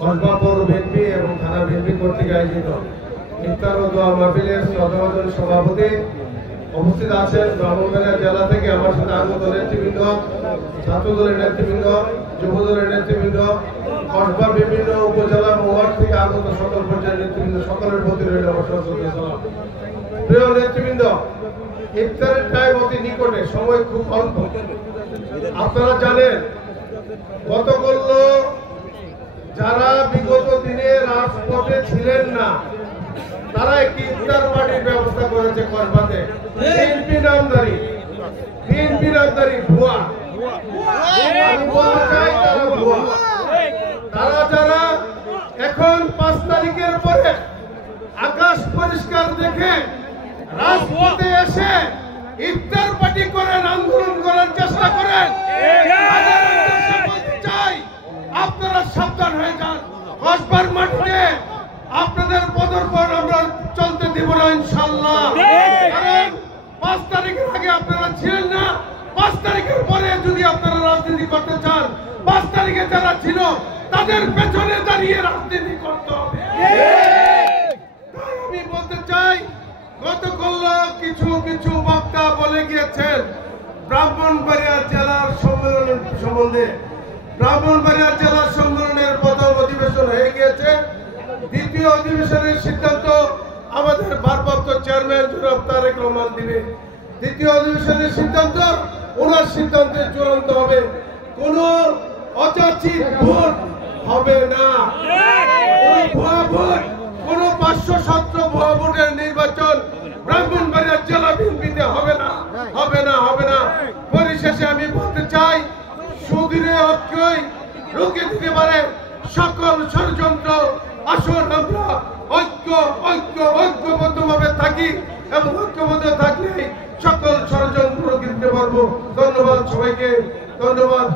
কসবা পৌর বিএনপি এবং থানা বিএনপি কর্তৃক আয়োজিত ইফতার ও দোয়া মাহফিলের শ্রদ্ধাভাজন সভাপতি উপস্থিত আছেন ব্রাহ্মণবাড়িয়া জেলা থেকে আমার সাথে আগত নেতৃবৃন্দ, ছাত্র দলের নেতৃবৃন্দ, যুব দলের নেতৃবৃন্দ, কসবা বিভিন্ন উপজেলা ওয়ার্ড থেকে আগত সকল পর্যায়ের নেতৃবৃন্দ, সকলের প্রতি রইল আমার সশ্রদ্ধ সালাম। প্রিয় নেতৃবৃন্দ, ইফতারের টাইম অতি নিকটে, সময় খুব অল্প। আপনারা জানেন গতকাল যারা বিগত দিনে রাজপথে ছিলেন না তারা একটি ইফতার পার্টির ব্যবস্থা করেছে কসবাতে। বিএনপি নামদারি ভুয়া। আমি বলতে চাই তারা ভুয়া। তারা যারা এখন 5 তারিখের পরে আকাশ পরিষ্কার দেখে রাজপথে এসে ইফতার পার্টি করেন, আন্দোলন করার চেষ্টা করেন, চাই আপনারা সাবধান হয়ে যান। কসবার মাটিতে আপনাদের পদর্পণ আমরা চলতে দিব না ইনশাআল্লাহ। কারণ 5 তারিখের আগে আপনারা ছিলেন না, 5 তারিখের পরে যদি আপনারা রাজনীতি করতে চান, 5 তারিখে যারা ছিল তাদের পেছনে দাঁড়িয়ে রাজনীতি করতে হবে। আমি বলতে চাই গতকাল কিছু বক্তা বলে গিয়েছেন ব্রাহ্মণবাড়িয়া জেলার সম্মেলনের সম্বন্ধে। ব্রাহ্মণবাড়িয়া জেলার সম্মেলনের প্রথম অধিবেশন হয়ে গিয়েছে। দ্বিতীয় অধিবেশনের সিদ্ধান্ত আমাদের ভারপ্রাপ্ত চেয়ারম্যান জনাব তারেক রহমান দিবেন। দ্বিতীয় অধিবেশনের সিদ্ধান্ত ওনার সিদ্ধান্তে চূড়ান্ত হবে। কোন অযাচিত ভোট হবে না, ভুয়া ভোট, কোন 517 ভুয়া ভোটের নির্বাচন ব্রাহ্মণবাড়িয়া জেলা বিএনপিতে হবে না। পরিশেষে আমি বলতে চাই সুদিনে ঐক্যই রুখে দিতে পারে সকল ষড়যন্ত্র। আসুন আমরা ঐক্যবদ্ধভাবে থাকি এবং ঐক্যবদ্ধ থাকলে সকল ষড়যন্ত্র রুখে দিতে পারবো। ধন্যবাদ সবাইকে, ধন্যবাদ।